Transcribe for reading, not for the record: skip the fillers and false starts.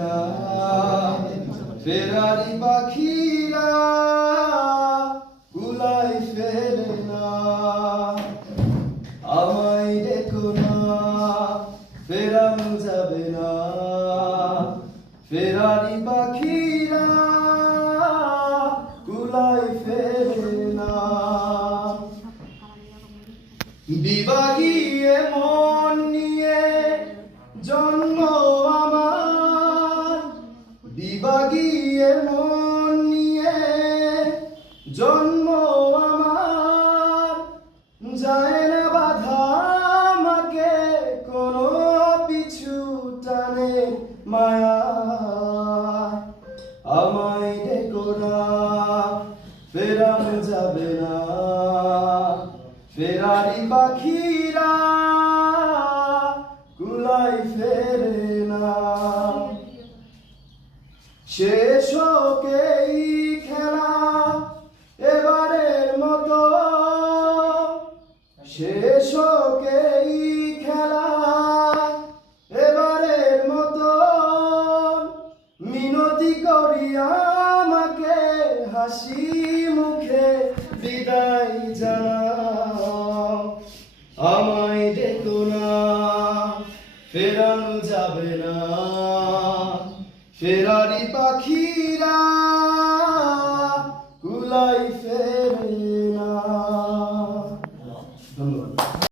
না, ফেরারি পাখিরা কুলাই ফেরে না। আমায় ডেকো না, ফেরানো যাবে না, ফেরারি পাখিরা কুলাই ফেরে না। বিভাগীয় মন নিয়ে জন্ম আমার, বিভাগীয় মন নিয়ে জন্ম আমার, যায় না বাধা আমাকে কোনো পিছু টানে মায়া। আমায় ডেকো না, ফেরানো যাবে না, ফেরারি পাখিরা কুলাই ফেরে না। শেষ হোক এই খেলা এবারের মতো, শেষ হোক এই খেলা এবারের মতো, মিনতি করি আমাকে হাসি মুখে বিদায় জানাও। আমায় ডেকো না, ফেরানো যাবে না, ফেরারি পাখিরা কুলাই